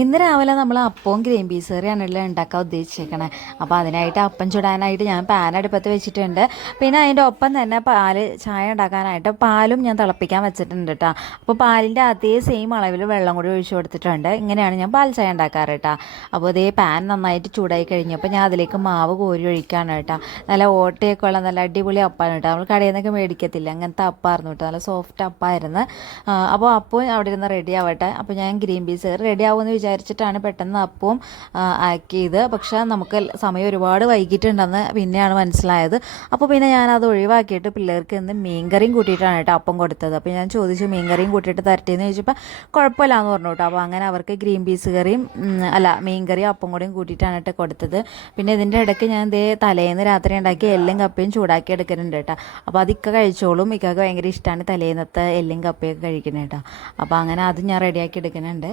ഇന്ന് രാവിലെ നമ്മൾ അപ്പവും ഗ്രീൻ പീസ് കറിയാണല്ലോ ഉണ്ടാക്കാൻ ഉദ്ദേശിച്ചേക്കണേ. അപ്പോൾ അതിനായിട്ട് അപ്പം ചുടാനായിട്ട് ഞാൻ പാൻ അടുപ്പത്ത് വെച്ചിട്ടുണ്ട്. പിന്നെ അതിൻ്റെ ഒപ്പം തന്നെ ചായ ഉണ്ടാക്കാനായിട്ട് പാലും ഞാൻ തിളപ്പിക്കാൻ വെച്ചിട്ടുണ്ട് കേട്ടോ. അപ്പോൾ പാലിൻ്റെ അതേ സെയിം അളവിൽ വെള്ളം കൂടി ഒഴിച്ചു കൊടുത്തിട്ടുണ്ട്. ഇങ്ങനെയാണ് ഞാൻ പാൽ ചായ ഉണ്ടാക്കാറ് കേട്ടോ. അപ്പോൾ ഇതേ പാൻ നന്നായിട്ട് ചൂടായി കഴിഞ്ഞപ്പോൾ ഞാൻ അതിലേക്ക് മാവ് കോരി ഒഴിക്കുകയാണ് കേട്ടോ. നല്ല ഓട്ടയൊക്കെ ഉള്ള നല്ല അടിപൊളി അപ്പാണ് കേട്ടോ. നമ്മൾ കടയിൽ നിന്നൊക്കെ മേടിക്കത്തില്ല, അങ്ങനത്തെ അപ്പായിരുന്നു കേട്ടോ. നല്ല സോഫ്റ്റ് അപ്പായിരുന്നു. അപ്പോൾ അപ്പം അവിടെ ഇരുന്ന് റെഡി ആവട്ടെ. അപ്പോൾ ഞാൻ ഗ്രീൻ പീസ് റെഡി ആവുമെന്ന് വിചാരിച്ചിട്ടാണ് പെട്ടെന്ന് അപ്പവും ആക്കിയത്. പക്ഷേ നമുക്ക് സമയം ഒരുപാട് വൈകിട്ടുണ്ടെന്ന് പിന്നെയാണ് മനസ്സിലായത്. അപ്പോൾ പിന്നെ ഞാനത് ഒഴിവാക്കിയിട്ട് പിള്ളേർക്ക് ഇന്ന് മീൻകറിയും കൂട്ടിയിട്ടാണ് കേട്ടോ അപ്പം കൊടുത്തത്. അപ്പോൾ ഞാൻ ചോദിച്ചു മീൻകറിയും കൂട്ടിയിട്ട് തരട്ടേന്ന് ചോദിച്ചപ്പോൾ കുഴപ്പമില്ല എന്ന് പറഞ്ഞു കേട്ടോ. അപ്പോൾ അങ്ങനെ അവർക്ക് ഗ്രീൻ പീസ് കറിയും മീൻകറിയും അപ്പം കൂടിയും കൂട്ടിയിട്ടാണ് കേട്ടോ കൊടുത്തത്. പിന്നെ ഇതിൻ്റെ ഇടയ്ക്ക് ഞാൻ തലേന്ന് രാത്രി ഉണ്ടാക്കി എല്ലും കപ്പയും ചൂടാക്കി എടുക്കുന്നുണ്ട് കേട്ടോ. അപ്പോൾ അത് കഴിച്ചോളും. ഇക്കൊക്കെ ഭയങ്കര ഇഷ്ടമാണ് തലേന്നത്തെ എല്ലും കപ്പയൊക്കെ കഴിക്കുന്നത് കേട്ടോ. അപ്പോൾ അങ്ങനെ അത് ഞാൻ റെഡിയാക്കി എടുക്കുന്നുണ്ട്.